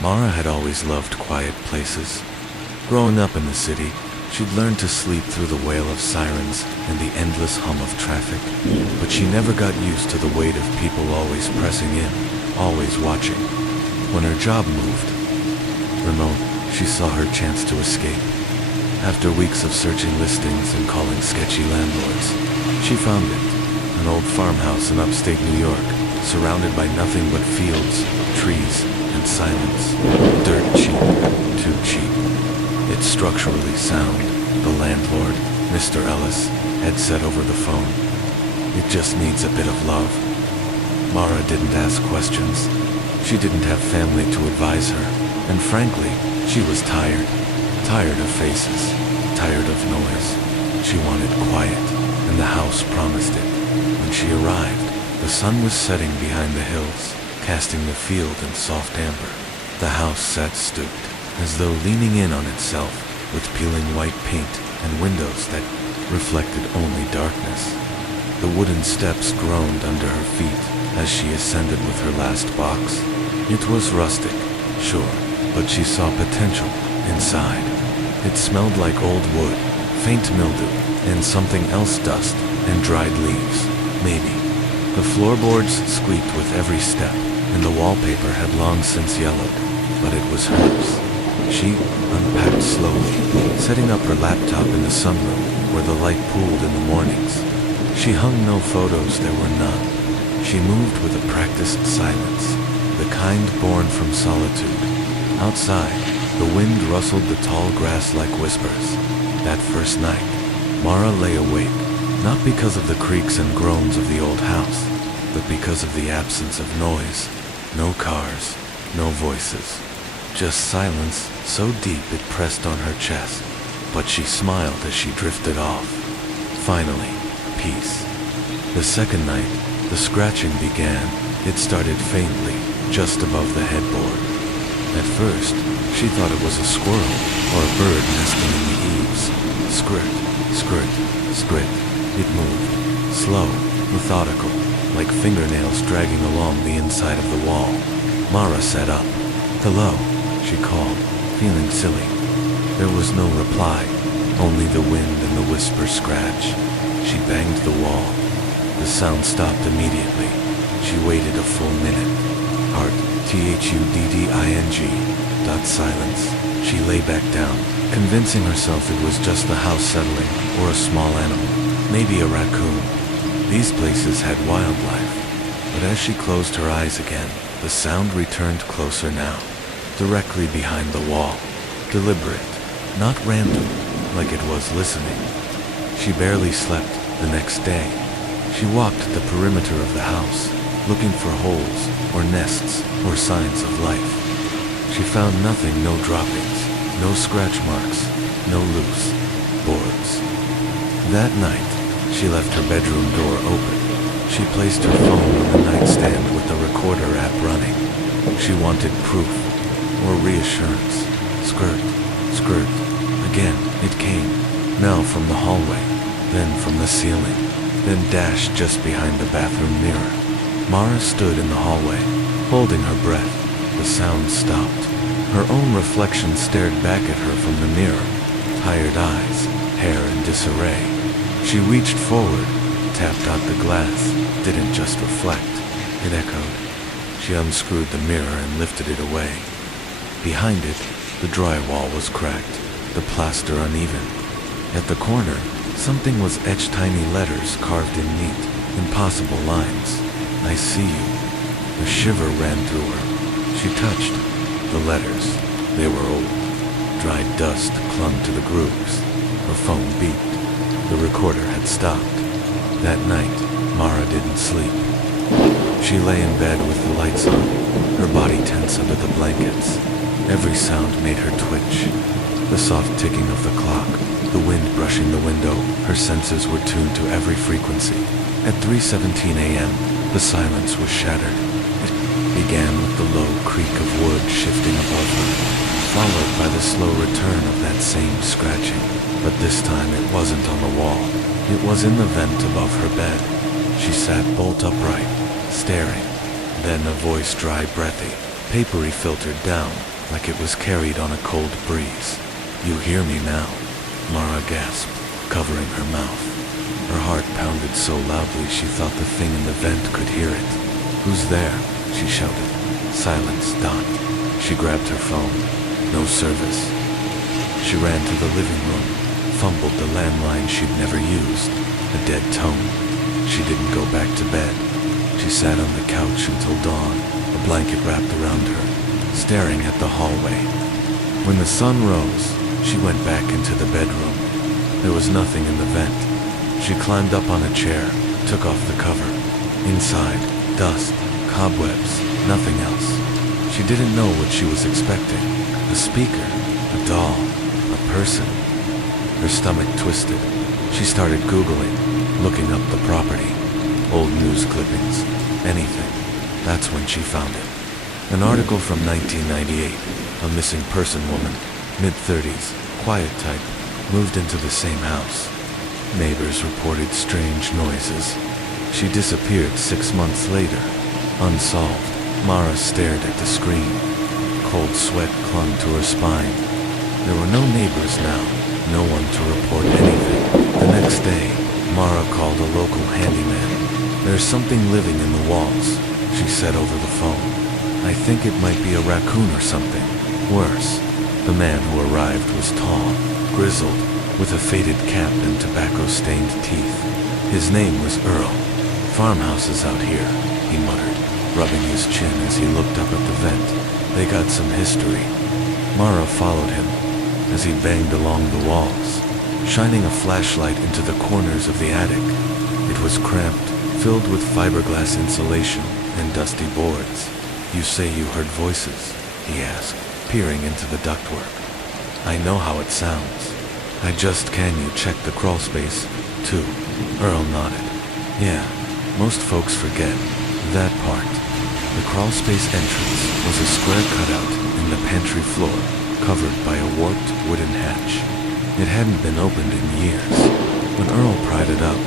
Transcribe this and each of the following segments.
Mara had always loved quiet places. Growing up in the city, she'd learned to sleep through the wail of sirens and the endless hum of traffic, but she never got used to the weight of people always pressing in, always watching. When her job moved remote, she saw her chance to escape. After weeks of searching listings and calling sketchy landlords, she found it, an old farmhouse in upstate New York, surrounded by nothing but fields, trees, and silence. Dirt cheap, too cheap. It's structurally sound, the landlord, Mr. Ellis, had said over the phone. It just needs a bit of love. Mara didn't ask questions. She didn't have family to advise her, and frankly, she was tired. Tired of faces, tired of noise. She wanted quiet, and the house promised it. When she arrived, the sun was setting behind the hills, casting the field in soft amber. The house sat stooped, as though leaning in on itself, with peeling white paint and windows that reflected only darkness. The wooden steps groaned under her feet as she ascended with her last box. It was rustic, sure, but she saw potential inside. It smelled like old wood, faint mildew, and something else, dust and dried leaves, maybe. The floorboards squeaked with every step, and the wallpaper had long since yellowed, but it was hers. She unpacked slowly, setting up her laptop in the sunroom where the light pooled in the mornings. She hung no photos, there were none. She moved with a practiced silence, the kind born from solitude. Outside, the wind rustled the tall grass like whispers. That first night, Mara lay awake, not because of the creaks and groans of the old house, but because of the absence of noise. No cars, no voices. Just silence so deep it pressed on her chest, but she smiled as she drifted off. Finally, peace. The second night, the scratching began. It started faintly, just above the headboard. At first, she thought it was a squirrel or a bird nesting in the eaves. Scrit, scrit, scrit. It moved, slow, methodical, like fingernails dragging along the inside of the wall. Mara sat up. "Hello," she called, feeling silly. There was no reply, only the wind and the whisper scratch. She banged the wall. The sound stopped immediately. She waited a full minute. Heart, THUDDING. Silence. She lay back down, convincing herself it was just the house settling, or a small animal, maybe a raccoon. These places had wildlife. But as she closed her eyes again, the sound returned closer now, directly behind the wall. Deliberate, not random, like it was listening. She barely slept the next day. She walked the perimeter of the house, looking for holes, or nests, or signs of life. She found nothing, no droppings, no scratch marks, no loose boards. That night, she left her bedroom door open. She placed her phone on the nightstand with the recorder app running. She wanted proof, or reassurance. Skirt, skirt. Again, it came. Now from the hallway, then from the ceiling, then dashed just behind the bathroom mirror. Mara stood in the hallway, holding her breath. The sound stopped. Her own reflection stared back at her from the mirror. Tired eyes, hair in disarray. She reached forward, tapped out the glass. Didn't just reflect, it echoed. She unscrewed the mirror and lifted it away. Behind it, the drywall was cracked, the plaster uneven. At the corner, something was etched, tiny letters carved in neat, impossible lines. "I see you." A shiver ran through her. She touched the letters. They were old. Dried dust clung to the grooves. Her phone beeped. The recorder had stopped. That night, Mara didn't sleep. She lay in bed with the lights on, her body tense under the blankets. Every sound made her twitch. The soft ticking of the clock, the wind brushing the window, her senses were tuned to every frequency. At 3:17 a.m., the silence was shattered. It began with the low creak of wood shifting above her, followed by the slow return of that same scratching. But this time it wasn't on the wall. It was in the vent above her bed. She sat bolt upright, staring. Then a voice, dry, breathy. papery filtered down like it was carried on a cold breeze. "You hear me now?" Mara gasped, covering her mouth. Her heart pounded so loudly she thought the thing in the vent could hear it. "Who's there?" she shouted. Silence. Dot. She grabbed her phone. No service. She ran to the living room, fumbled the landline she'd never used. A dead tone. She didn't go back to bed. She sat on the couch until dawn, a blanket wrapped around her, staring at the hallway. When the sun rose, she went back into the bedroom. There was nothing in the vent. She climbed up on a chair, took off the cover. Inside, dust, cobwebs, nothing else. She didn't know what she was expecting. A speaker, a doll, a person. Her stomach twisted. She started Googling, looking up the property. Old news clippings, anything. That's when she found it. An article from 1998. A missing person woman, mid-30s, quiet type, moved into the same house. Neighbors reported strange noises. She disappeared 6 months later. Unsolved. Mara stared at the screen. Cold sweat clung to her spine. There were no neighbors now, no one to report anything. The next day, Mara called a local handyman. "There's something living in the walls," she said over the phone. "I think it might be a raccoon or something. Worse." The man who arrived was tall, grizzled, with a faded cap and tobacco-stained teeth. His name was Earl. "Farmhouses out here," he muttered, rubbing his chin as he looked up at the vent. "They got some history." Mara followed him as he banged along the walls, shining a flashlight into the corners of the attic. It was cramped, filled with fiberglass insulation and dusty boards. "You say you heard voices?" he asked, peering into the ductwork. "I know how it sounds. Can you check the crawl space, too?" Earl nodded. "Yeah, most folks forget that part." The crawl space entrance was a square cutout in the pantry floor, covered by a warped wooden hatch. It hadn't been opened in years. When Earl pried it up,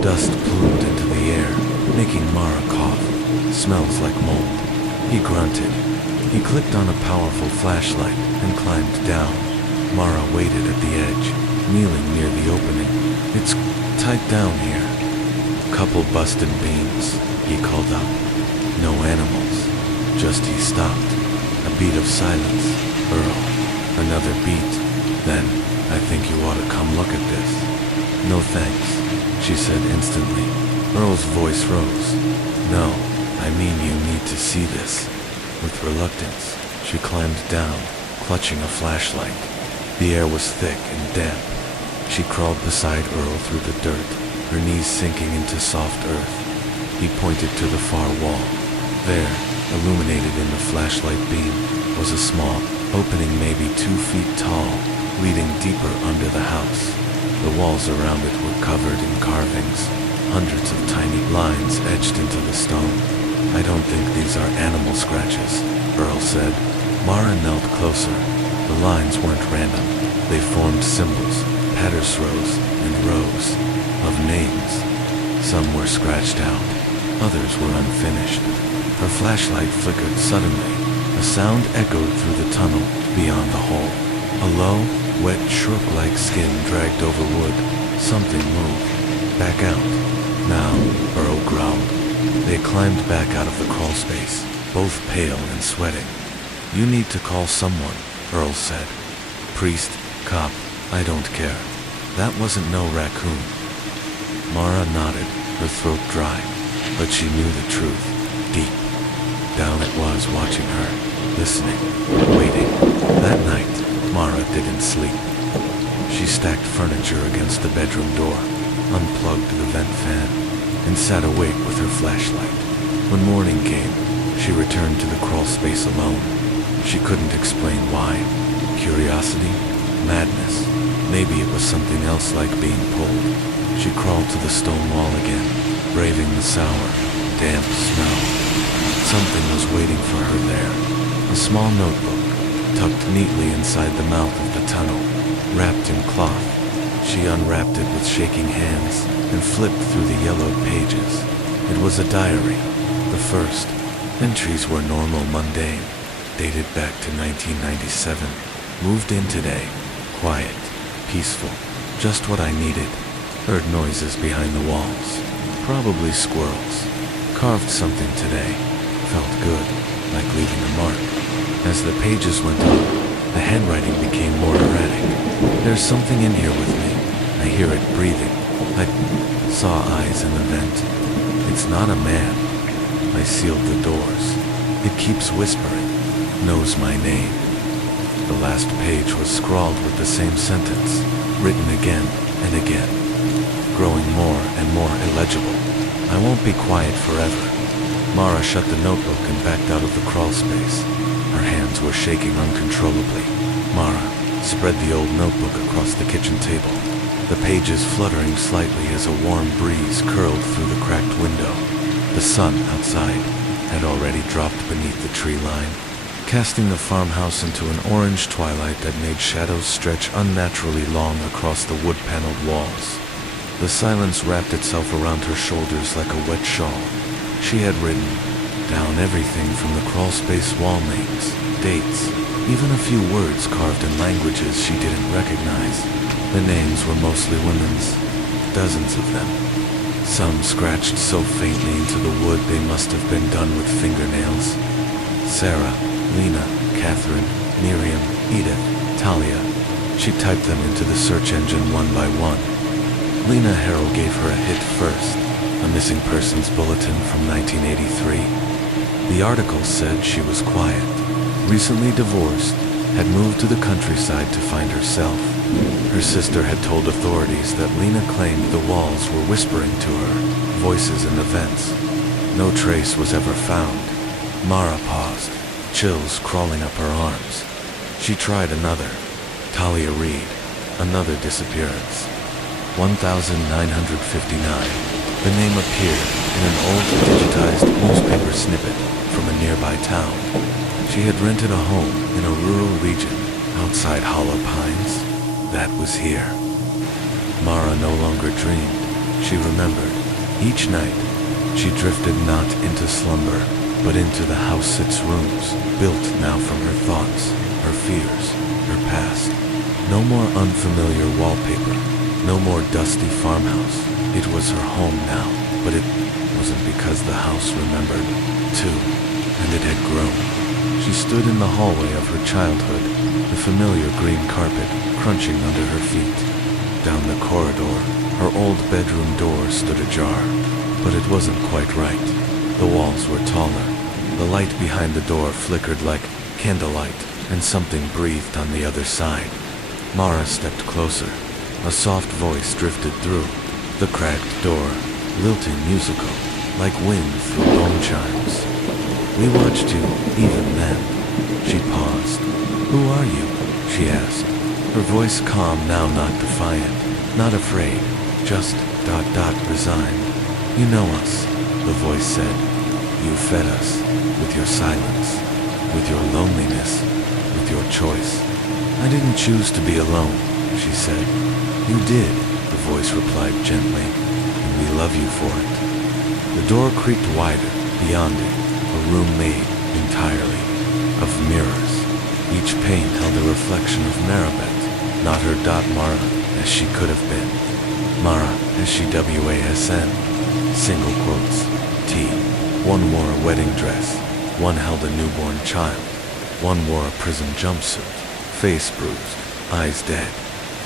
dust plumed into the air, making Mara cough. "Smells like mold." He grunted. He clicked on a powerful flashlight and climbed down. Mara waited at the edge, kneeling near the opening. "It's tight down here." "Couple busted beams," he called out. "No animals." Just he stopped. A beat of silence. Earl. Another beat. Then, "I think you ought to come look at this." "No thanks," she said instantly. Earl's voice rose. "No, I mean you need to see this." With reluctance, she climbed down, clutching a flashlight. The air was thick and damp. She crawled beside Earl through the dirt, her knees sinking into soft earth. He pointed to the far wall. There, illuminated in the flashlight beam, was a small opening maybe 2 feet tall, leading deeper under the house. The walls around it were covered in carvings, hundreds of tiny lines etched into the stone. "I don't think these are animal scratches," Earl said. Mara knelt closer. The lines weren't random. They formed symbols, patterns rows and rows of names. Some were scratched out, others were unfinished. Her flashlight flickered suddenly. A sound echoed through the tunnel beyond the hole. A low, wet shrook-like skin dragged over wood. Something moved. "Back out." "Now," Earl growled. They climbed back out of the crawl space, both pale and sweating. "You need to call someone," Earl said. "Priest, cop, I don't care. That wasn't no raccoon." Mara nodded, her throat dry, but she knew the truth. Deep down it was watching her, listening, waiting. That night, Mara didn't sleep. She stacked furniture against the bedroom door, unplugged the vent fan, and sat awake with her flashlight. When morning came, she returned to the crawl space alone. She couldn't explain why. Curiosity? Madness? Maybe it was something else like being pulled. She crawled to the stone wall again, braving the sour, damp smell. Something was waiting for her there. A small notebook, tucked neatly inside the mouth of the tunnel, wrapped in cloth. She unwrapped it with shaking hands and flipped through the yellowed pages. It was a diary. The first. Entries were normal, mundane. dated back to 1997. Moved in today. Quiet. Peaceful. Just what I needed. Heard noises behind the walls. Probably squirrels. Carved something today. Felt good, like leaving a mark. As the pages went on, the handwriting became more erratic. There's something in here with me. I hear it breathing. I saw eyes in the vent. It's not a man. I sealed the doors. It keeps whispering. Knows my name. The last page was scrawled with the same sentence, written again and again, growing more and more illegible. I won't be quiet forever. Mara shut the notebook and backed out of the crawl space. Her hands were shaking uncontrollably. Mara spread the old notebook across the kitchen table, the pages fluttering slightly as a warm breeze curled through the cracked window. The sun outside had already dropped beneath the tree line, casting the farmhouse into an orange twilight that made shadows stretch unnaturally long across the wood-paneled walls. The silence wrapped itself around her shoulders like a wet shawl. She had written down everything from the crawlspace wall names, dates, even a few words carved in languages she didn't recognize. The names were mostly women's, dozens of them. Some scratched so faintly into the wood they must have been done with fingernails. Sarah, Lena, Catherine, Miriam, Edith, Talia. She typed them into the search engine one by one. Lena Harrell gave her a hit first, a missing persons bulletin from 1983. The article said she was quiet, recently divorced, had moved to the countryside to find herself. Her sister had told authorities that Lena claimed the walls were whispering to her, voices in the vents. No trace was ever found. Mara paused, chills crawling up her arms. She tried another. Talia Reed, another disappearance. 1959. The name appeared in an old digitized newspaper snippet from a nearby town. She had rented a home in a rural region outside Hollow Pines. That was here. Mara no longer dreamed. She remembered. Each night, she drifted not into slumber, but into the house-sit's rooms, built now from her thoughts, her fears, her past. No more unfamiliar wallpaper, no more dusty farmhouse. It was her home now, but it wasn't because the house remembered, too, and it had grown. She stood in the hallway of her childhood, the familiar green carpet crunching under her feet. Down the corridor, her old bedroom door stood ajar, but it wasn't quite right. The walls were taller. The light behind the door flickered like candlelight, and something breathed on the other side. Mara stepped closer. A soft voice drifted through. The cracked door, lilting musical, like wind through bone chimes. We watched you, even then. She paused. Who are you? She asked. Her voice calm now, not defiant, not afraid, just ... resigned. You know us, the voice said. You fed us, with your silence, with your loneliness, with your choice. I didn't choose to be alone, she said. You did, the voice replied gently, and we love you for it. The door creaked wider, beyond it, a room made entirely of mirrors. Each pane held a reflection of Marabeth, not her Mara, as she could have been. Mara, SCWASN, single quotes, T. One wore a wedding dress, one held a newborn child, one wore a prison jumpsuit, face bruised, eyes dead.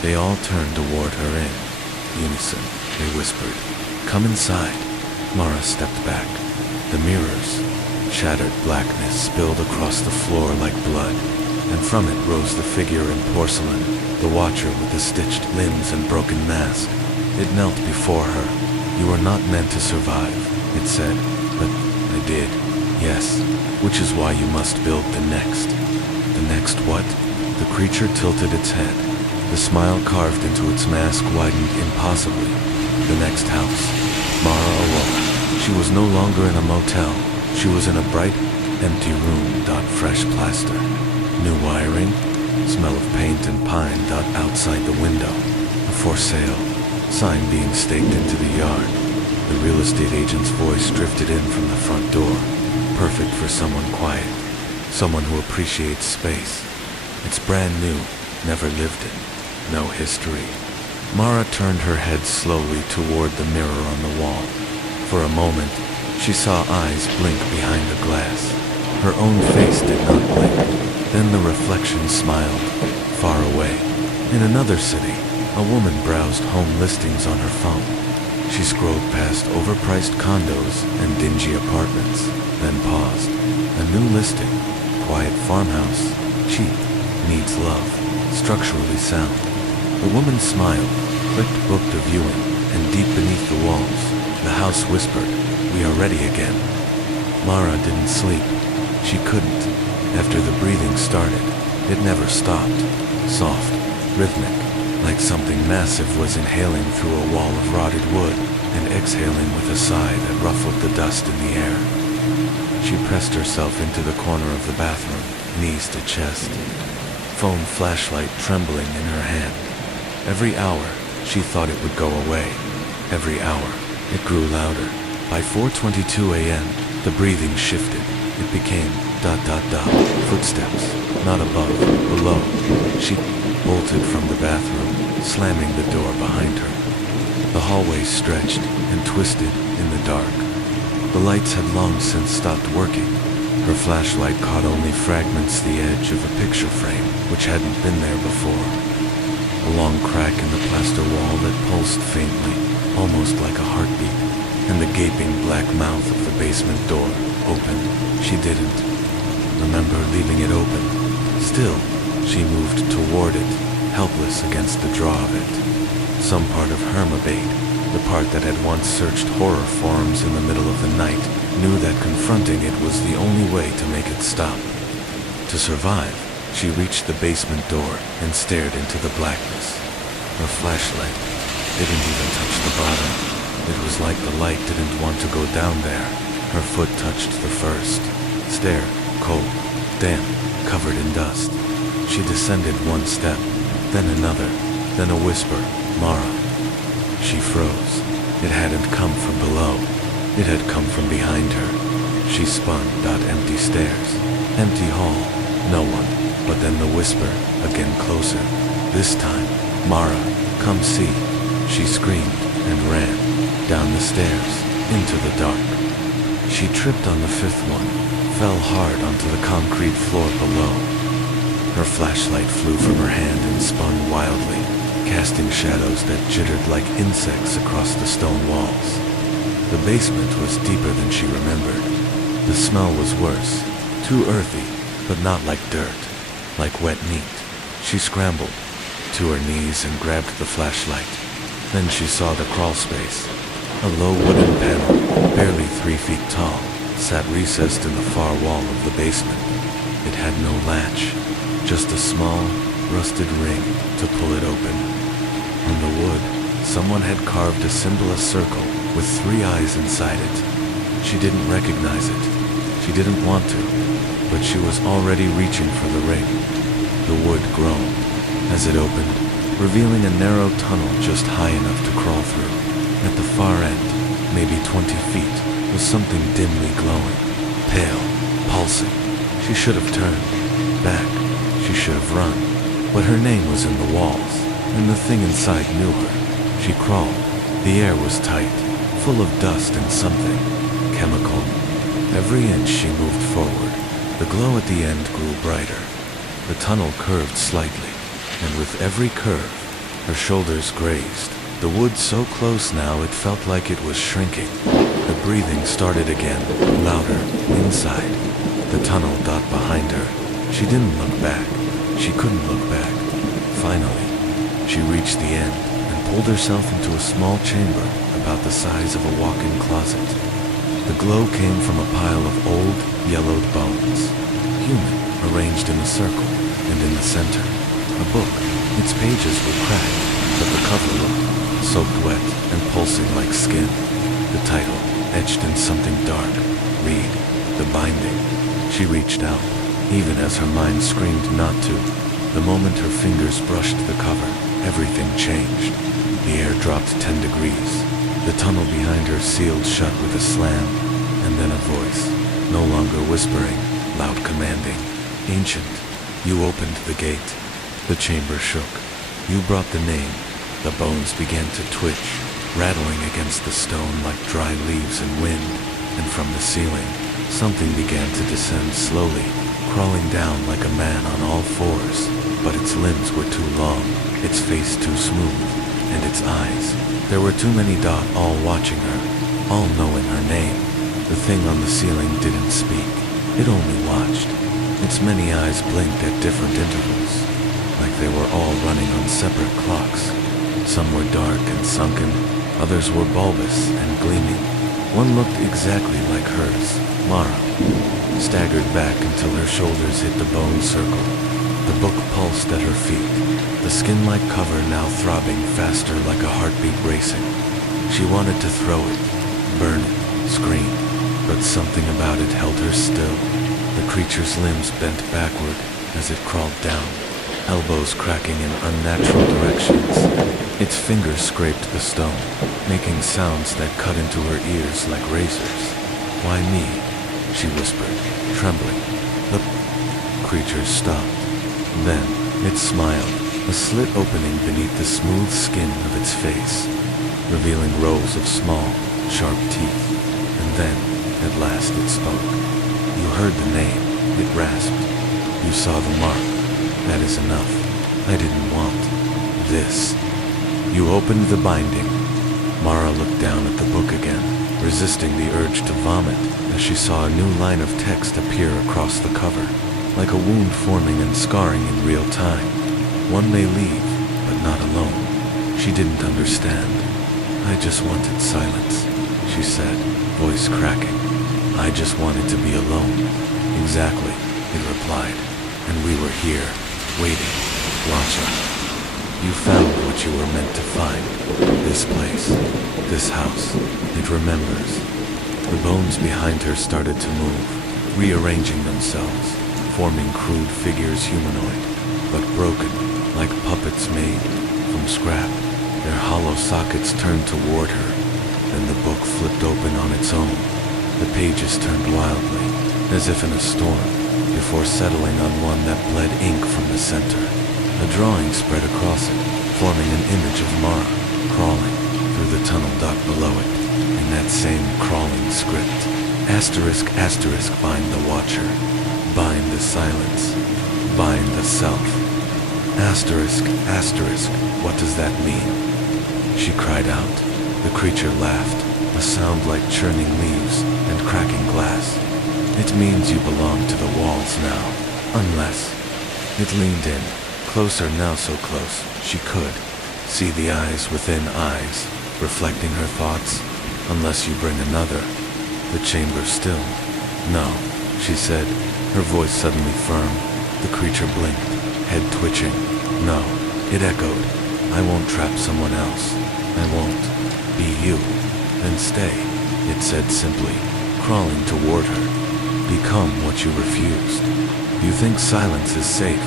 They all turned toward her in unison. They whispered, "Come inside." Mara stepped back. The mirrors, shattered blackness spilled across the floor like blood, and from it rose the figure in porcelain, the watcher with the stitched limbs and broken mask. It knelt before her. You were not meant to survive, it said, but I did, yes, which is why you must build the next. The next what? The creature tilted its head. The smile carved into its mask widened impossibly. The next house. Mara awoke. She was no longer in a motel. She was in a bright, empty room. Fresh plaster. New wiring. Smell of paint and pine. Outside the window. A for sale. Sign being staked into the yard. The real estate agent's voice drifted in from the front door. Perfect for someone quiet. someone who appreciates space. It's brand new, never lived in, no history. Mara turned her head slowly toward the mirror on the wall. For a moment, she saw eyes blink behind the glass. Her own face did not blink. Then the reflection smiled, far away. In another city, a woman browsed home listings on her phone. She scrolled past overpriced condos and dingy apartments, then paused. A new listing, quiet farmhouse, cheap, needs love, structurally sound. The woman smiled, clicked book to viewing, and deep beneath the walls, the house whispered, "We are ready again." Mara didn't sleep. She couldn't. After the breathing started, it never stopped. Soft, rhythmic, like something massive was inhaling through a wall of rotted wood and exhaling with a sigh that ruffled the dust in the air. She pressed herself into the corner of the bathroom, knees to chest, phone flashlight trembling in her hand. Every hour, she thought it would go away. Every hour, it grew louder. By 4:22 a.m., the breathing shifted. It became ... footsteps, not above, below. She bolted from the bathroom, slamming the door behind her. The hallway stretched and twisted in the dark. The lights had long since stopped working. Her flashlight caught only fragments the edge of a picture frame, which hadn't been there before. A long crack in the plaster wall that pulsed faintly, almost like a heartbeat, and the gaping black mouth of the basement door opened. She didn't remember leaving it open. Still, she moved toward it, helpless against the draw of it. Some part of Hermabade, the part that had once searched horror forums in the middle of the night, knew that confronting it was the only way to make it stop. To survive, she reached the basement door and stared into the blackness. Her flashlight didn't even touch the bottom. It was like the light didn't want to go down there. Her foot touched the first stair, cold, damp, covered in dust. She descended one step, then another, then a whisper, "Mara." She froze. It hadn't come from below. It had come from behind her. She spun. Empty stairs, empty hall, no one. But then the whisper, again closer. This time, "Mara, come see." She screamed and ran, down the stairs, into the dark. She tripped on the fifth one, fell hard onto the concrete floor below. Her flashlight flew from her hand and spun wildly, casting shadows that jittered like insects across the stone walls. The basement was deeper than she remembered. The smell was worse, too earthy, but not like dirt, like wet meat. She scrambled to her knees and grabbed the flashlight. Then she saw the crawl space. A low wooden panel, barely 3 feet tall, sat recessed in the far wall of the basement. It had no latch, just a small, rusted ring to pull it open. On the wood, someone had carved a symbolist circle with 3 eyes inside it. She didn't recognize it. She didn't want to, but she was already reaching for the ring. The wood groaned as it opened, revealing a narrow tunnel just high enough to crawl through. At the far end, maybe 20 feet, was something dimly glowing, pale, pulsing. She should have turned back. She should have run. But her name was in the walls, and the thing inside knew her. She crawled. The air was tight, full of dust and something chemical. Every inch she moved forward. The glow at the end grew brighter. The tunnel curved slightly, and with every curve, her shoulders grazed. The wood so close now it felt like it was shrinking. The breathing started again, louder, inside. The tunnel behind her. She didn't look back. She couldn't look back. Finally, she reached the end and pulled herself into a small chamber about the size of a walk-in closet. The glow came from a pile of old, yellowed bones, human, arranged in a circle, and in the center, a book. Its pages were cracked, but the cover looked soaked wet and pulsing like skin. The title, etched in something dark, read, "The Binding." She reached out, even as her mind screamed not to. The moment her fingers brushed the cover, everything changed. The air dropped 10 degrees. The tunnel behind her sealed shut with a slam, and then a voice, no longer whispering, loud commanding. Ancient, you opened the gate. The chamber shook. You brought the name. The bones began to twitch, rattling against the stone like dry leaves in wind, and from the ceiling, something began to descend slowly, crawling down like a man on all fours, but its limbs were too long, its face too smooth, and its eyes. There were too many all watching her, all knowing her name. The thing on the ceiling didn't speak. It only watched. Its many eyes blinked at different intervals, like they were all running on separate clocks. Some were dark and sunken, others were bulbous and gleaming. One looked exactly like hers. Mara staggered back until her shoulders hit the bone circle. The book pulsed at her feet, the skin-like cover now throbbing faster like a heartbeat racing. She wanted to throw it, burn it, scream, but something about it held her still. The creature's limbs bent backward as it crawled down, elbows cracking in unnatural directions. Its fingers scraped the stone, making sounds that cut into her ears like razors. "Why me?" she whispered, trembling. The creature stopped. Then it smiled, a slit opening beneath the smooth skin of its face, revealing rows of small, sharp teeth. And then, at last it spoke. "You heard the name," it rasped. "You saw the mark. That is enough. I didn't want this." You opened the binding. Mara looked down at the book again, resisting the urge to vomit as she saw a new line of text appear across the cover, like a wound forming and scarring in real time. One may leave, but not alone. She didn't understand. "I just wanted silence," she said, voice cracking. "I just wanted to be alone." "Exactly," it replied. "And we were here, waiting, watching. You found what you were meant to find. This place, this house, it remembers." The bones behind her started to move, rearranging themselves, forming crude figures humanoid, but broken, like puppets made from scrap. Their hollow sockets turned toward her, then the book flipped open on its own. The pages turned wildly, as if in a storm, before settling on one that bled ink from the center. A drawing spread across it, forming an image of Mara, crawling through the tunnel below it. In that same crawling script, asterisk, asterisk, bind the watcher, bind the silence, bind the self. Asterisk, asterisk, what does that mean? She cried out. The creature laughed, a sound like churning leaves and cracking glass. "It means you belong to the walls now, unless..." It leaned in, closer now, so close she could see the eyes within eyes, reflecting her thoughts. "Unless you bring another." The chamber stilled. "No," she said, her voice suddenly firm. The creature blinked, head twitching. "No," it echoed. "I won't trap someone else. I won't be you." "Then stay," it said simply, crawling toward her. "Become what you refused. You think silence is safe.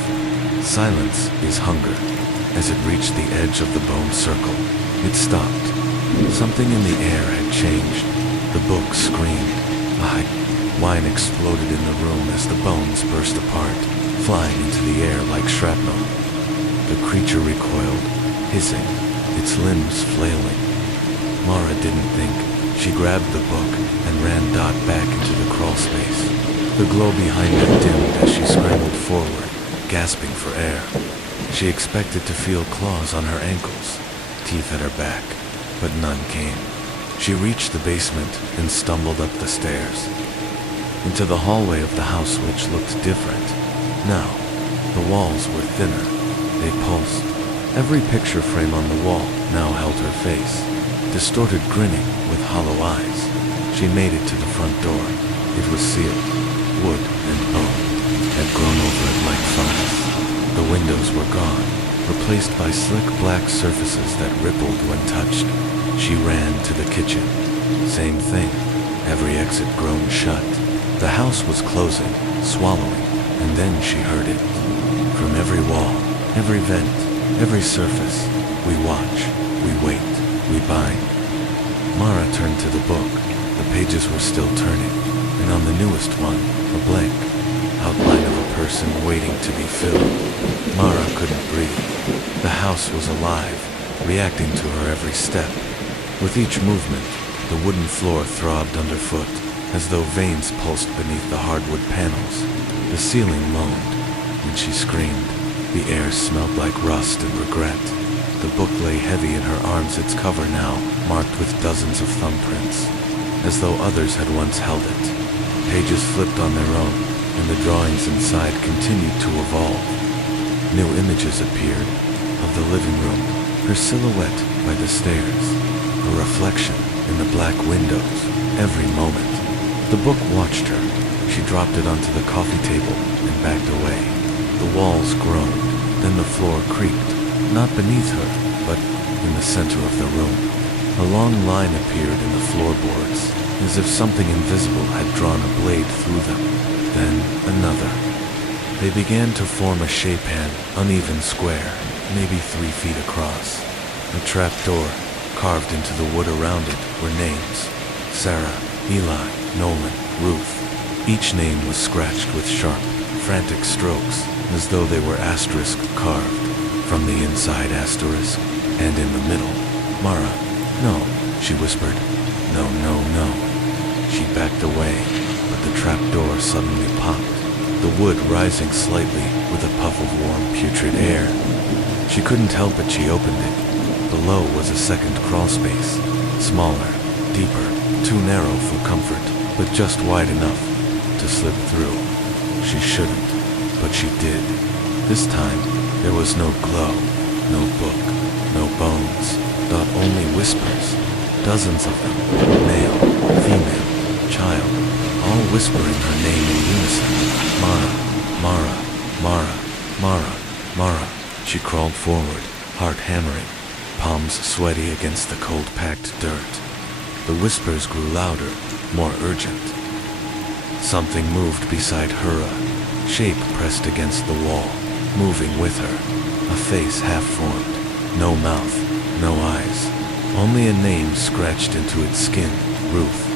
Silence is hunger." As it reached the edge of the bone circle, it stopped. Something in the air had changed. The book screamed. A high whine exploded in the room as the bones burst apart, flying into the air like shrapnel. The creature recoiled, hissing, its limbs flailing. Mara didn't think. She grabbed the book and ran back into the crawl space. The glow behind her dimmed as she scrambled forward, gasping for air. She expected to feel claws on her ankles, teeth at her back, but none came. She reached the basement and stumbled up the stairs, into the hallway of the house, which looked different. Now, the walls were thinner. They pulsed. Every picture frame on the wall now held her face, distorted, grinning with hollow eyes. She made it to the front door. It was sealed. Wood and bone had grown over it like fungus. The windows were gone, replaced by slick black surfaces that rippled when touched. She ran to the kitchen. Same thing. Every exit grown shut. The house was closing, swallowing, and then she heard it. From every wall, every vent, every surface, we watch, we wait, we bind. Mara turned to the book. The pages were still turning, and on the newest one, a blank. outline of a person waiting to be filled. Mara couldn't breathe. The house was alive, reacting to her every step. With each movement, the wooden floor throbbed underfoot, as though veins pulsed beneath the hardwood panels. The ceiling moaned. When she screamed, the air smelled like rust and regret. The book lay heavy in her arms, its cover now marked with dozens of thumbprints, as though others had once held it. Pages flipped on their own, and the drawings inside continued to evolve. New images appeared of the living room, her silhouette by the stairs, a reflection in the black windows. Every moment, the book watched her. She dropped it onto the coffee table and backed away. The walls groaned, then the floor creaked, not beneath her, but in the center of the room. A long line appeared in the floorboards, as if something invisible had drawn a blade through them. Then another. They began to form a shape-an uneven square, maybe 3 feet across. A trapdoor carved into the wood around it were names: Sarah, Eli, Nolan, Ruth. Each name was scratched with sharp, frantic strokes, as though they were asterisk carved. From the inside, asterisk, and in the middle, Mara. No, she whispered. No, no, no. She backed away, but the trapdoor suddenly popped, the wood rising slightly with a puff of warm, putrid air. She couldn't help it, she opened it. Below was a second crawl space, smaller, deeper, too narrow for comfort, but just wide enough to slip through. She shouldn't, but she did. This time, there was no glow, no book, no bones, not only whispers, dozens of them, male, female, child, all whispering her name in unison. Mara, Mara, Mara, Mara, Mara. She crawled forward, heart hammering, palms sweaty against the cold-packed dirt. The whispers grew louder, more urgent. Something moved beside her, a shape pressed against the wall, moving with her, a face half-formed, no mouth, no eyes, only a name scratched into its skin, Ruth.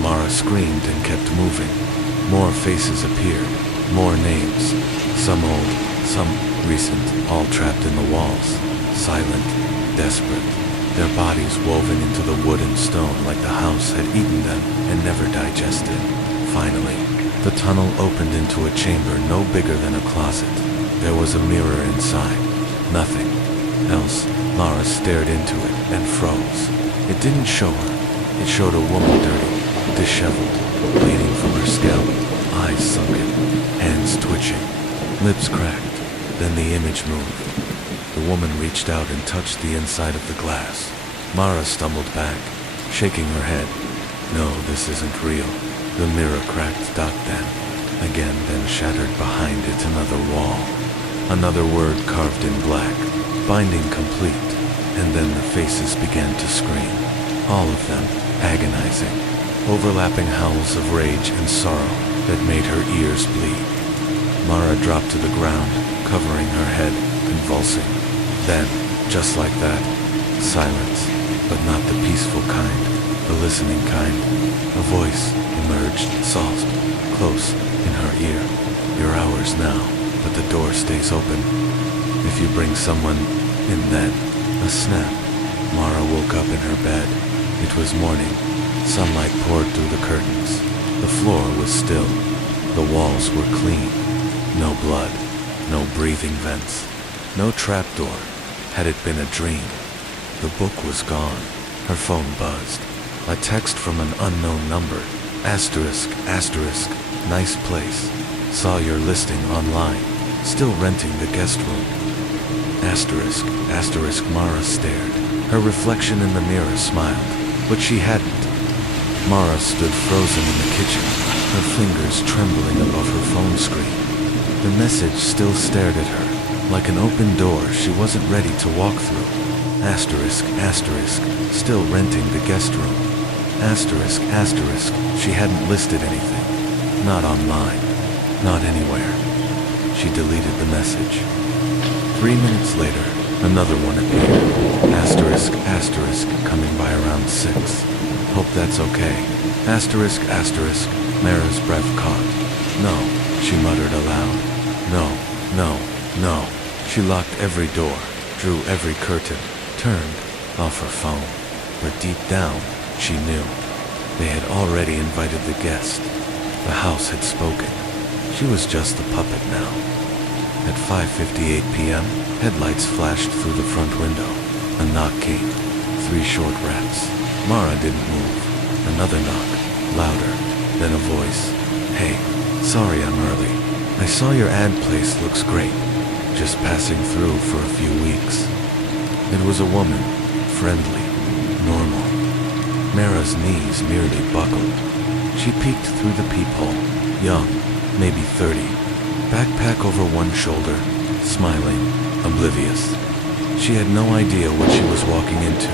Mara screamed and kept moving. More faces appeared, more names, some old, some recent, all trapped in the walls, silent, desperate, their bodies woven into the wood and stone like the house had eaten them and never digested. Finally, the tunnel opened into a chamber no bigger than a closet. There was a mirror inside, nothing else. Mara stared into it and froze. It didn't show her. It showed a woman dirty, disheveled, bleeding from her scalp, eyes sunken, hands twitching, lips cracked. Then the image moved. The woman reached out and touched the inside of the glass. Mara stumbled back, shaking her head. No, this isn't real. The mirror cracked then. Again, then shattered behind it another wall. Another word carved in black, binding complete. And then the faces began to scream. All of them agonizing, overlapping howls of rage and sorrow that made her ears bleed. Mara dropped to the ground, covering her head, convulsing. Then, just like that, silence, but not the peaceful kind, the listening kind. A voice emerged, soft, close, in her ear. You're ours now, but the door stays open. If you bring someone in then, a snap. Mara woke up in her bed. It was morning. Sunlight poured through the curtains. The floor was still. The walls were clean. No blood, no breathing vents, no trapdoor. Had it been a dream? The book was gone. Her phone buzzed. A text from an unknown number. Asterisk, asterisk, nice place. Saw your listing online. Still renting the guest room. Asterisk, asterisk, Mara stared. Her reflection in the mirror smiled, but she hadn't. Mara stood frozen in the kitchen, her fingers trembling above her phone screen. The message still stared at her, like an open door she wasn't ready to walk through. Asterisk, asterisk, still renting the guest room. Asterisk, asterisk, she hadn't listed anything. Not online, not anywhere. She deleted the message. 3 minutes later, another one appeared. Asterisk, asterisk, coming by around 6. Hope that's okay. Asterisk, asterisk, Mara's breath caught. No, she muttered aloud. No, no, no. She locked every door, drew every curtain, turned off her phone. But deep down, she knew. They had already invited the guest. The house had spoken. She was just a puppet now. At 5:58 p.m., headlights flashed through the front window. A knock came. 3 short raps. Mara didn't move. Another knock. Louder. Then a voice. Hey, sorry I'm early. I saw your ad place looks great. Just passing through for a few weeks. It was a woman. Friendly. Normal. Mara's knees nearly buckled. She peeked through the peephole. Young. Maybe 30. Backpack over one shoulder. Smiling. Oblivious. She had no idea what she was walking into.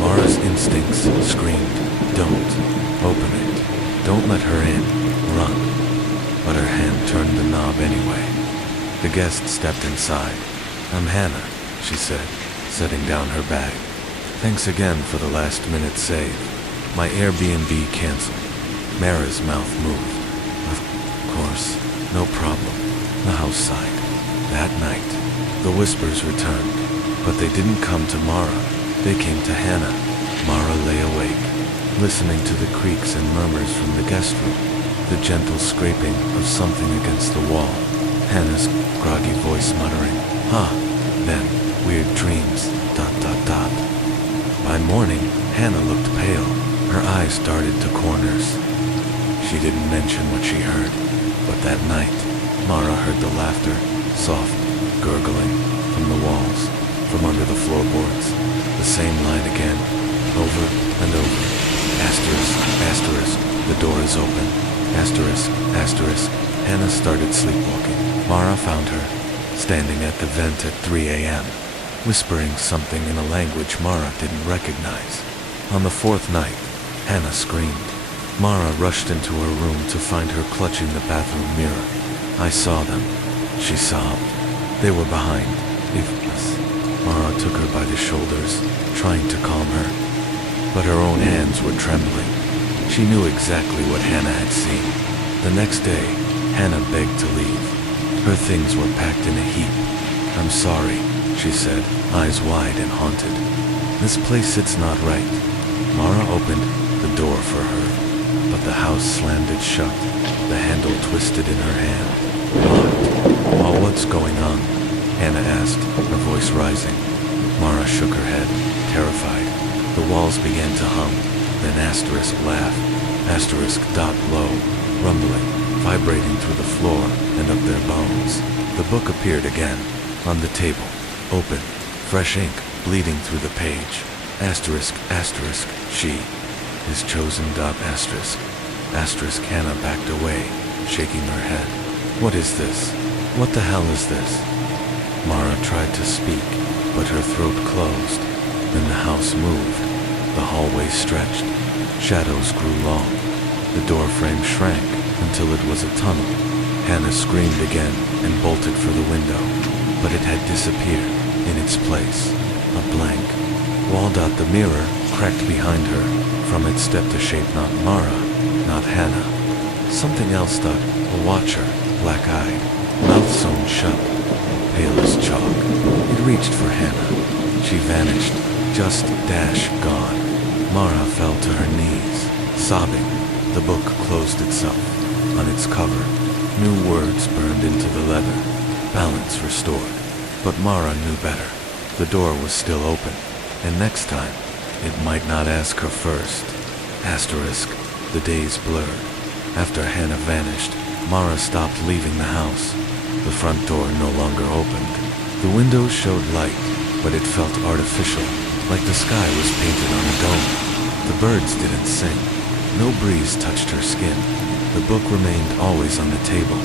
Mara's instincts screamed, don't. Open it. Don't let her in. Run. But her hand turned the knob anyway. The guest stepped inside. I'm Hannah, she said, setting down her bag. Thanks again for the last-minute save. My Airbnb canceled. Mara's mouth moved. Of course, no problem. The house sighed. That night, the whispers returned. But they didn't come to Mara. They came to Hannah. Mara lay awake, listening to the creaks and murmurs from the guest room, the gentle scraping of something against the wall, Hannah's groggy voice muttering, then, weird dreams, ... By morning, Hannah looked pale. Her eyes darted to corners. She didn't mention what she heard, but that night, Mara heard the laughter, soft, gurgling, from the walls, from under the floorboards. The same line again, over and over. Asterisk, asterisk, the door is open. Asterisk, asterisk. Hannah started sleepwalking. Mara found her, standing at the vent at 3 a.m., whispering something in a language Mara didn't recognize. On the 4th night, Hannah screamed. Mara rushed into her room to find her clutching the bathroom mirror. I saw them, she sobbed. They were behind, us. Mara took her by the shoulders, trying to calm her. But her own hands were trembling. She knew exactly what Hannah had seen. The next day, Hannah begged to leave. Her things were packed in a heap. I'm sorry, she said, eyes wide and haunted. This place sits not right. Mara opened the door for her, but the house slammed it shut, the handle twisted in her hand. Locked. Oh, what's going on? Hannah asked, her voice rising. Mara shook her head, terrified. The walls began to hum, then asterisk laughed, asterisk dot low, rumbling, vibrating through the floor and up their bones. The book appeared again, on the table, open, fresh ink bleeding through the page. Asterisk, asterisk, she, his chosen dot asterisk. Asterisk Hannah backed away, shaking her head. What is this? What the hell is this? Mara tried to speak, but her throat closed. Then the house moved. The hallway stretched. Shadows grew long. The door frame shrank until it was a tunnel. Hannah screamed again and bolted for the window, but it had disappeared in its place. A blank. The mirror cracked behind her. From it stepped a shape not Mara, not Hannah. Something else thought, a watcher, black-eyed, mouth sewn shut, pale as chalk. It reached for Hannah. She vanished, just gone. Mara fell to her knees, sobbing. The book closed itself. On its cover, new words burned into the leather, balance restored. But Mara knew better. The door was still open, and next time, it might not ask her first. Asterisk, the days blurred. After Hannah vanished, Mara stopped leaving the house. The front door no longer opened. The windows showed light, but it felt artificial, like the sky was painted on a dome. The birds didn't sing. No breeze touched her skin. The book remained always on the table,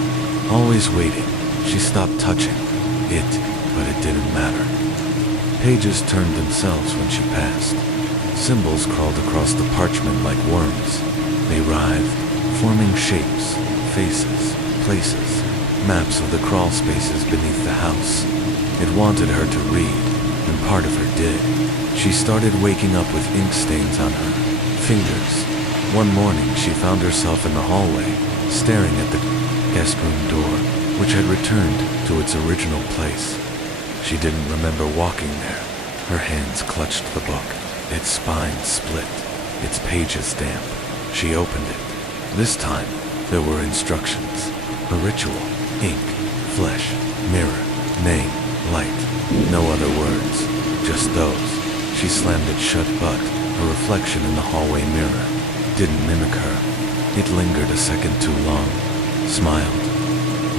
always waiting. She stopped touching it, but it didn't matter. Pages turned themselves when she passed. Symbols crawled across the parchment like worms. They writhed, forming shapes, faces, places, maps of the crawl spaces beneath the house. It wanted her to read, and part of her did. She started waking up with ink stains on her fingers. One morning she found herself in the hallway, staring at the guest room door, which had returned to its original place. She didn't remember walking there. Her hands clutched the book, its spine split, its pages damp. She opened it. This time, there were instructions. A ritual, ink, flesh, mirror, name, light. No other words, just those. She slammed it shut, but her reflection in the hallway mirror didn't mimic her. It lingered a second too long, smiled.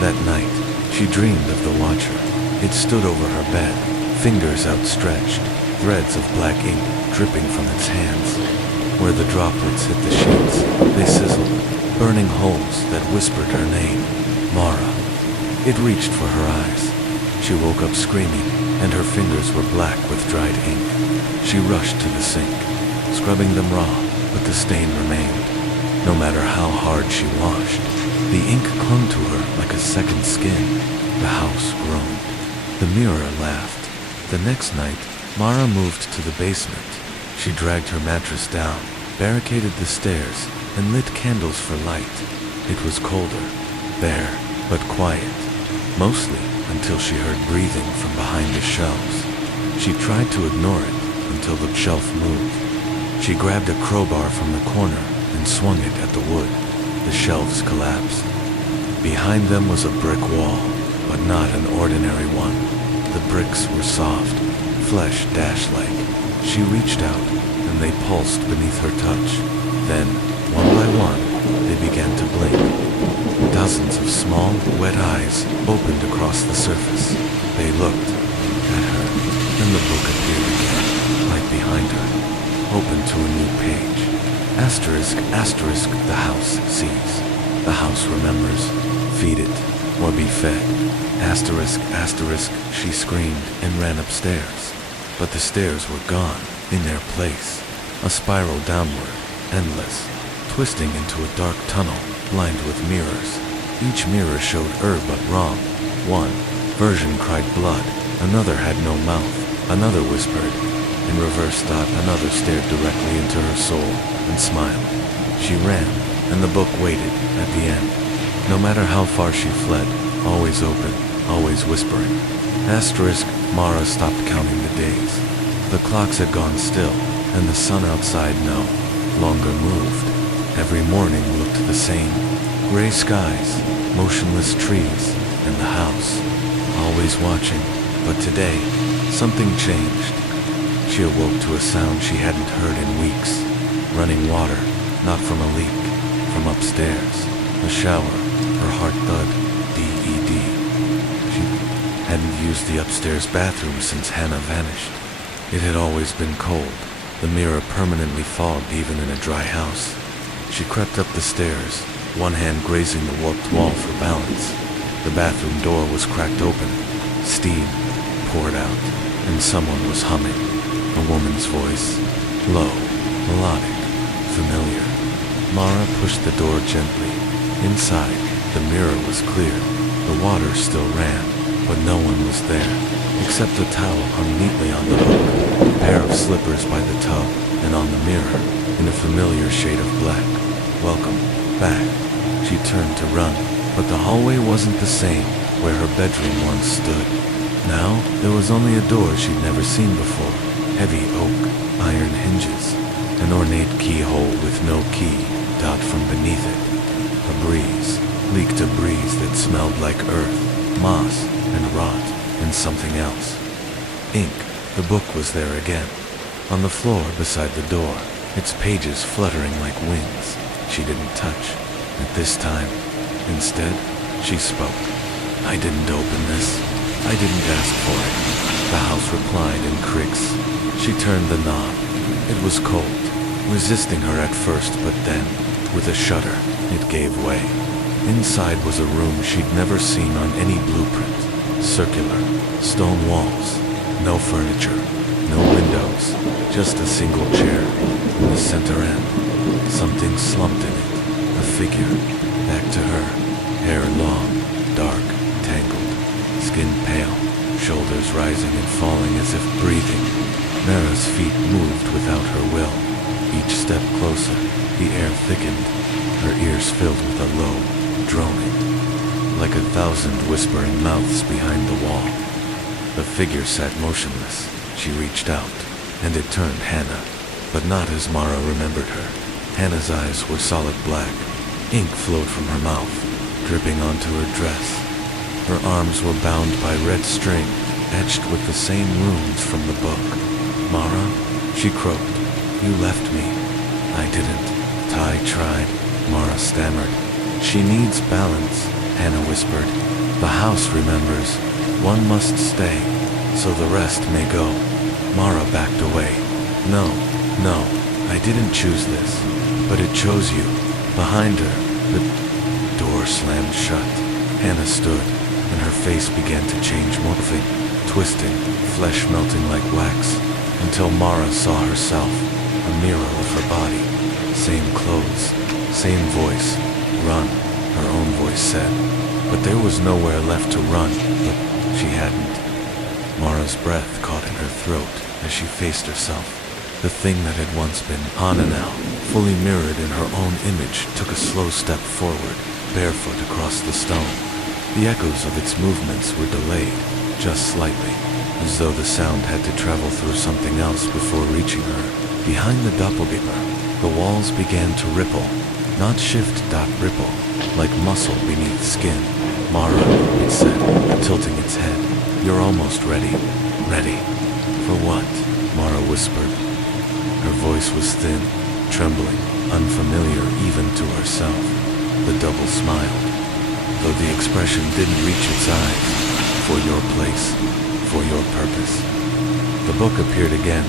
That night, she dreamed of the Watcher. It stood over her bed, fingers outstretched, threads of black ink dripping from its hands. Where the droplets hit the sheets, they sizzled, burning holes that whispered her name, Mara. It reached for her eyes. She woke up screaming, and her fingers were black with dried ink. She rushed to the sink, scrubbing them raw, but the stain remained. No matter how hard she washed, the ink clung to her like a second skin. The house groaned. The mirror laughed. The next night, Mara moved to the basement. She dragged her mattress down, barricaded the stairs, and lit candles for light. It was colder, bare, but quiet. Mostly until she heard breathing from behind the shelves. She tried to ignore it until the shelf moved. She grabbed a crowbar from the corner and swung it at the wood. The shelves collapsed. Behind them was a brick wall, but not an ordinary one. The bricks were soft, flesh dash-like. She reached out, and they pulsed beneath her touch. Then, one by one, they began to blink. Dozens of small, wet eyes opened across the surface. They looked at her. Then the book appeared again, right behind her, open to a new page. Asterisk, asterisk, the house sees. The house remembers. Feed it, or be fed. Asterisk, asterisk, she screamed and ran upstairs. But the stairs were gone, in their place. A spiral downward, endless, twisting into a dark tunnel lined with mirrors. Each mirror showed her but wrong. One version cried blood, another had no mouth, another whispered. In reverse thought, another stared directly into her soul and smiled. She ran, and the book waited at the end. No matter how far she fled, always open, always whispering. Asterisk, Mara stopped counting the days. The clocks had gone still, and the sun outside no longer moved. Every morning looked the same. Gray skies, motionless trees, and the house. Always watching, but today, something changed. She awoke to a sound she hadn't heard in weeks. Running water, not from a leak, from upstairs. A shower, her heart thud, D-E-D. She hadn't used the upstairs bathroom since Hannah vanished. It had always been cold, the mirror permanently fogged even in a dry house. She crept up the stairs, one hand grazing the warped wall for balance. The bathroom door was cracked open. Steam poured out, and someone was humming. A woman's voice, low, melodic, familiar. Mara pushed the door gently. Inside, the mirror was clear. The water still ran, but no one was there, except a towel hung neatly on the hook, a pair of slippers by the tub, and on the mirror, in a familiar shade of black. Welcome back. She turned to run, but the hallway wasn't the same where her bedroom once stood. Now, there was only a door she'd never seen before. Heavy oak, iron hinges, an ornate keyhole with no key, out from beneath it. A breeze leaked, a breeze that smelled like earth, moss, and rot, and something else. Ink, the book was there again, on the floor beside the door, its pages fluttering like wings. She didn't touch, at this time. Instead, she spoke. I didn't open this. I didn't ask for it. The house replied in creaks. She turned the knob. It was cold, resisting her at first, but then, with a shudder, it gave way. Inside was a room she'd never seen on any blueprint. Circular, stone walls, no furniture, no windows, just a single chair. In the center end, something slumped in it, a figure, back to her, hair long, dark, tangled, skin pale, shoulders rising and falling as if breathing. Mara's feet moved without her will. Each step closer, the air thickened, her ears filled with a low, droning. like 1,000 whispering mouths behind the wall. The figure sat motionless. She reached out, and it turned Hannah, but not as Mara remembered her. Hannah's eyes were solid black. Ink flowed from her mouth, dripping onto her dress. Her arms were bound by red string, etched with the same runes from the book. "Mara," she croaked, "you left me." "I didn't." Ty tried. Mara stammered. "She needs balance," Hannah whispered. "The house remembers. One must stay, so the rest may go." Mara backed away. "No, no, I didn't choose this, but it chose you." Behind her, the door slammed shut. Hannah stood, and her face began to change, morphing, twisting, flesh melting like wax, until Mara saw herself, a mirror of her body. Same clothes, same voice. "Run," her own voice said. But there was nowhere left to run, but she hadn't. Mara's breath caught in her throat as she faced herself. The thing that had once been Hannah now, fully mirrored in her own image, took a slow step forward, barefoot across the stone. The echoes of its movements were delayed, just slightly, as though the sound had to travel through something else before reaching her. Behind the doppelganger, the walls began to ripple, not shift-ripple, like muscle beneath skin. "Mara," it said, tilting its head, "you're almost ready." "Ready? For what?" Mara whispered. Her voice was thin, trembling, unfamiliar even to herself. The double smiled, though the expression didn't reach its eyes. "For your place, for your purpose." The book appeared again,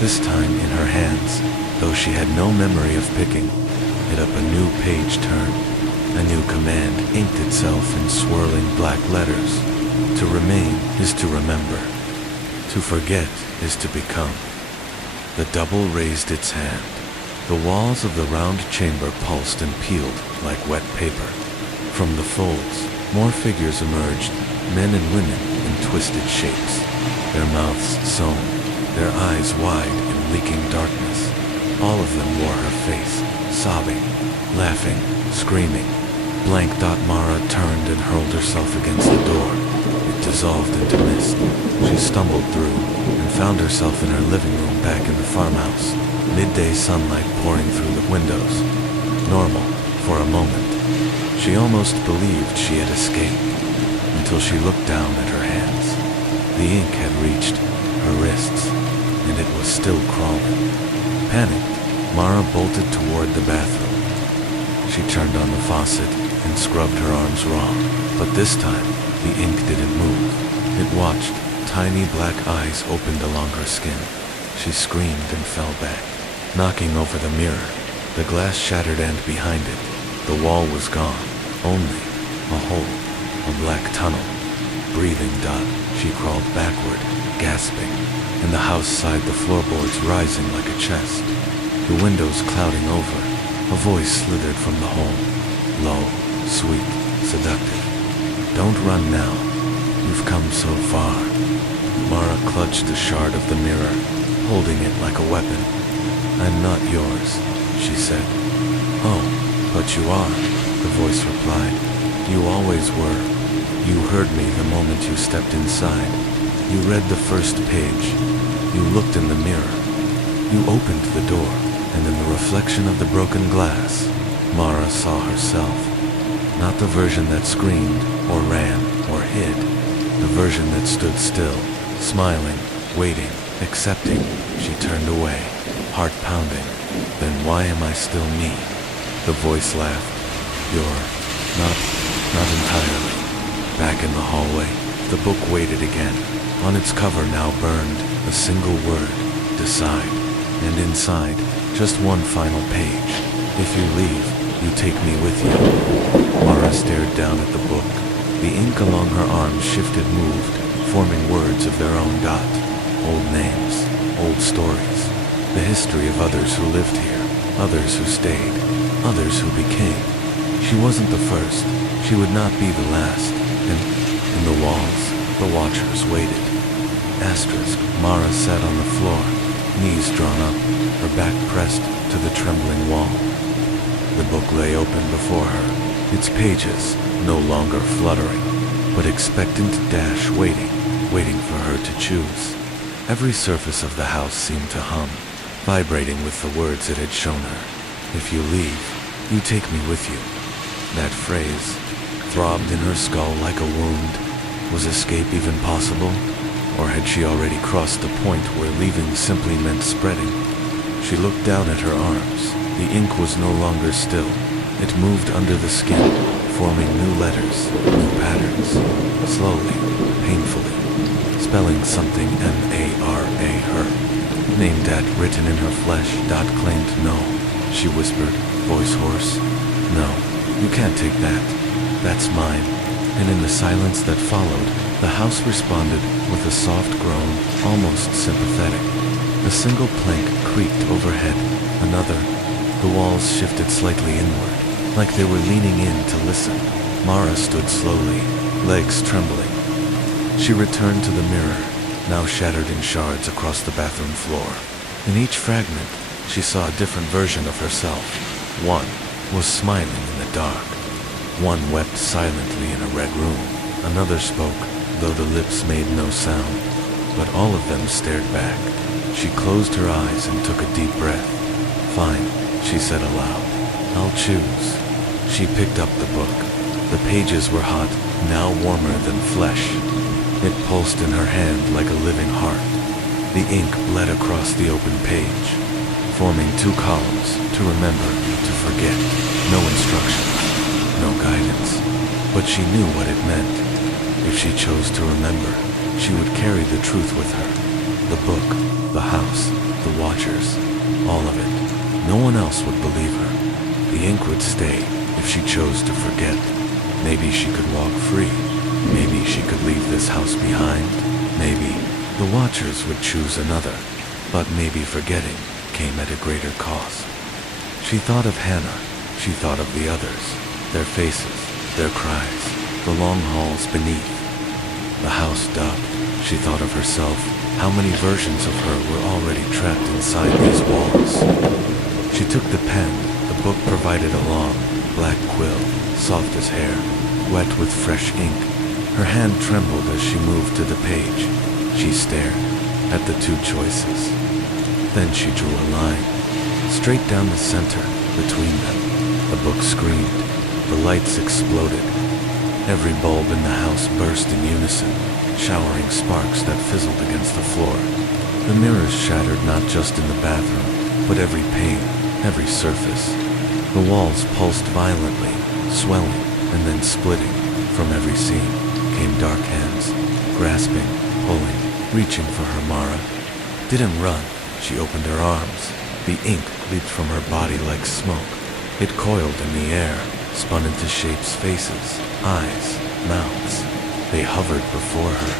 this time in her hands, though she had no memory of picking it up. A new page turned. A new command inked itself in swirling black letters. To remain is to remember. To forget is to become. The double raised its hand. The walls of the round chamber pulsed and peeled like wet paper. From the folds, more figures emerged, men and women in twisted shapes, their mouths sewn, their eyes wide in leaking darkness. All of them wore her face, sobbing, laughing, screaming. Mara turned and hurled herself against the door. It dissolved into mist. She stumbled through and found herself in her living room back in the farmhouse, midday sunlight pouring through the windows. Normal, for a moment. She almost believed she had escaped, until she looked down at her hands. The ink had reached her wrists, and it was still crawling. Panicked, Mara bolted toward the bathroom. She turned on the faucet and scrubbed her arms raw, but this time the ink didn't move. It watched, tiny black eyes opened along her skin. She screamed and fell back, knocking over the mirror. The glass shattered, and behind it, the wall was gone. Only a hole, a black tunnel. Breathing done, she crawled backward, gasping, and the house sighed, the floorboards rising like a chest. The windows clouding over, a voice slithered from the hole, low, sweet, seductive. "Don't run now. You've come so far." Mara clutched the shard of the mirror, holding it like a weapon. "I'm not yours," she said. "Oh, but you are," the voice replied. "You always were. You heard me the moment you stepped inside. You read the first page. You looked in the mirror. You opened the door, and in the reflection of the broken glass, Mara saw herself. Not the version that screamed, or ran, or hid. The version that stood still, smiling, waiting, accepting. She turned away, heart pounding. "Then why am I still me?" The voice laughed. "You're not entirely." Back in the hallway, the book waited again. On its cover now burned a single word, "Decide." And inside, just one final page. "If you leave, you take me with you." Mara stared down at the book. The ink along her arms shifted, moved, forming words of their own dot. Old names, old stories. The history of others who lived here, others who stayed, others who became. She wasn't the first. She would not be the last. And in the walls, the watchers waited. Asterisk. Mara sat on the floor, knees drawn up, her back pressed to the trembling wall. The book lay open before her, its pages no longer fluttering, but expectant dash waiting for her to choose. Every surface of the house seemed to hum, vibrating with the words it had shown her. If you leave, you take me with you. That phrase throbbed in her skull like a wound. Was escape even possible? Or had she already crossed the point where leaving simply meant spreading? She looked down at her arms. The ink was no longer still. It moved under the skin, forming new letters, new patterns, slowly, painfully, spelling something M-A-R-A, her. Name that written in her flesh. Dot claimed no. She whispered, voice hoarse. No, you can't take that. That's mine. And in the silence that followed, the house responded with a soft groan, almost sympathetic. A single plank creaked overhead, another. The walls shifted slightly inward, like they were leaning in to listen. Mara stood slowly, legs trembling. She returned to the mirror, now shattered in shards across the bathroom floor. In each fragment, she saw a different version of herself. One was smiling in the dark. One wept silently in a red room. Another spoke, though the lips made no sound. But all of them stared back. She closed her eyes and took a deep breath. Fine, she said aloud. I'll choose. She picked up the book. The pages were hot, now warmer than flesh. It pulsed in her hand like a living heart. The ink bled across the open page, forming two columns: to remember, to forget. No instructions, no guidance. But she knew what it meant. If she chose to remember, she would carry the truth with her. The book, the house, the watchers, all of it. No one else would believe her. The ink would stay if she chose to forget. Maybe she could walk free. Maybe she could leave this house behind. Maybe the watchers would choose another. But maybe forgetting came at a greater cost. She thought of Hannah. She thought of the others, their faces, their cries, the long halls beneath. The house dubbed. She thought of herself. How many versions of her were already trapped inside these walls? She took the pen. The book provided a long, black quill, soft as hair, wet with fresh ink. Her hand trembled as she moved to the page. She stared at the two choices. Then she drew a line, straight down the center, between them. The book screamed. The lights exploded. Every bulb in the house burst in unison, showering sparks that fizzled against the floor. The mirrors shattered not just in the bathroom, but every pane, every surface. The walls pulsed violently, swelling, and then splitting. From every seam came dark hands, grasping, pulling, reaching for her. Mara didn't run. She opened her arms. The ink leaped from her body like smoke. It coiled in the air, spun into shapes, faces, eyes, mouths. They hovered before her,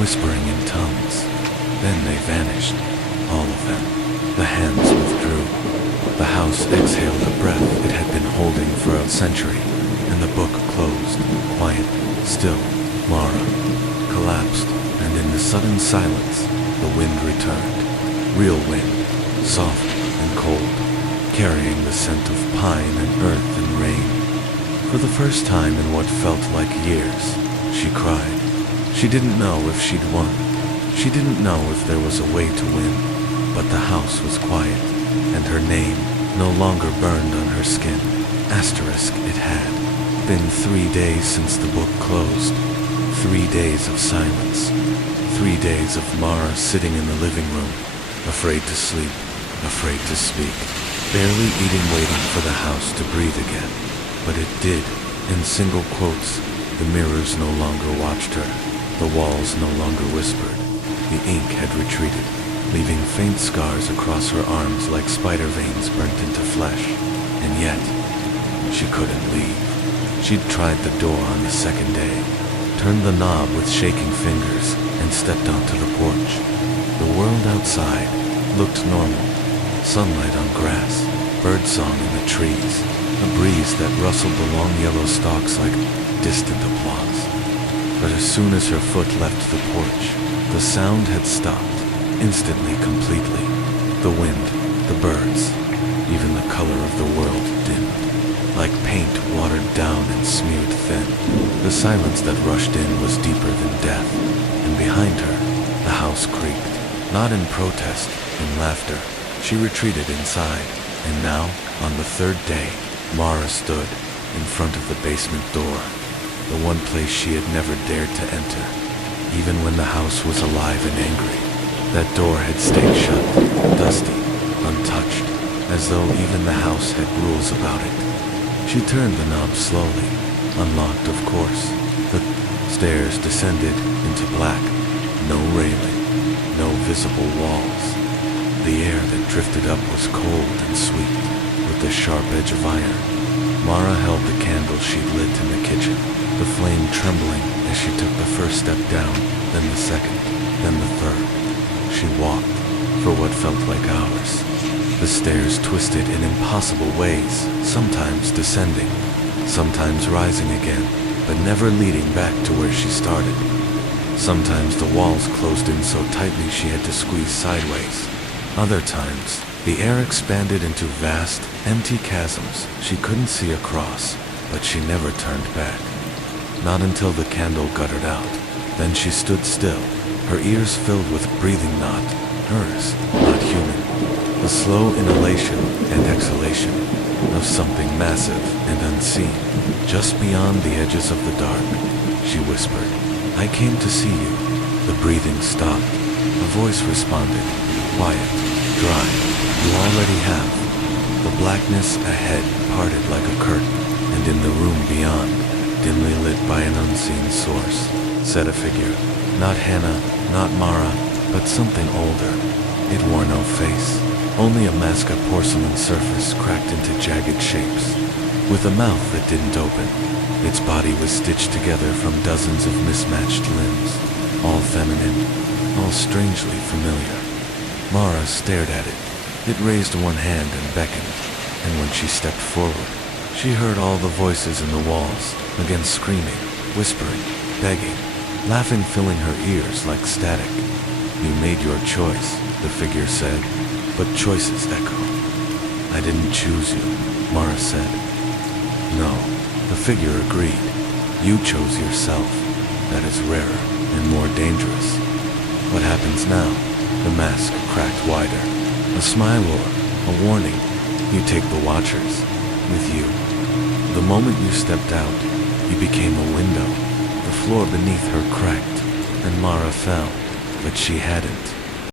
whispering in tongues. Then they vanished, all of them. The hands withdrew. The house exhaled a breath it had been holding for a century, and the book closed, quiet, still. Mara collapsed, and in the sudden silence, the wind returned. Real wind, soft and cold, carrying the scent of pine and earth and rain. For the first time in what felt like years, she cried. She didn't know if she'd won. She didn't know if there was a way to win. But the house was quiet, and her name no longer burned on her skin. Asterisk it had. Been 3 days since the book closed. 3 days of silence. 3 days of Mara sitting in the living room, afraid to sleep, afraid to speak, barely eating, waiting for the house to breathe again. But it did. In single quotes, the mirrors no longer watched her. The walls no longer whispered. The ink had retreated, leaving faint scars across her arms like spider veins burnt into flesh. And yet, she couldn't leave. She'd tried the door on the second day, turned the knob with shaking fingers, and stepped onto the porch. The world outside looked normal. Sunlight on grass, birdsong in the trees, a breeze that rustled the long yellow stalks like distant applause. But as soon as her foot left the porch, the sound had stopped, instantly, completely. The wind, the birds, even the color of the world dimmed. like paint watered down and smeared thin. The silence that rushed in was deeper than death, and behind her, the house creaked, not in protest, in laughter. She retreated inside, and now, on the third day, Mara stood in front of the basement door, the one place she had never dared to enter. Even when the house was alive and angry, that door had stayed shut, dusty, untouched, as though even the house had rules about it. She turned the knob slowly, unlocked of course. The stairs descended into black, no railing, no visible walls. The air that drifted up was cold and sweet, with the sharp edge of iron. Mara held the candle she'd lit in the kitchen, the flame trembling as she took the first step down, then the second, then the third. She walked, for what felt like hours. The stairs twisted in impossible ways, sometimes descending, sometimes rising again, but never leading back to where she started. Sometimes the walls closed in so tightly she had to squeeze sideways. Other times, the air expanded into vast, empty chasms she couldn't see across, but she never turned back. Not until the candle guttered out. Then she stood still, her ears filled with breathing not hers, not human. The slow inhalation and exhalation of something massive and unseen. Just beyond the edges of the dark, she whispered, "I came to see you." The breathing stopped. A voice responded, quiet, dry. "You already have." The blackness ahead parted like a curtain, and in the room beyond, dimly lit by an unseen source, sat a figure. Not Hannah, not Mara, but something older. It wore no face, only a mask of porcelain surface cracked into jagged shapes, with a mouth that didn't open. Its body was stitched together from dozens of mismatched limbs, all feminine, all strangely familiar. Mara stared at it. It raised one hand and beckoned, and when she stepped forward, she heard all the voices in the walls, again screaming, whispering, begging, laughing filling her ears like static. "You made your choice," the figure said, but choices echo. "I didn't choose you," Mara said. "No," the figure agreed. "You chose yourself. That is rarer and more dangerous." "What happens now?" The mask cracked wider. A smile or a warning. "You take the Watchers with you." The moment you stepped out, you became a window. The floor beneath her cracked, and Mara fell, but she hadn't.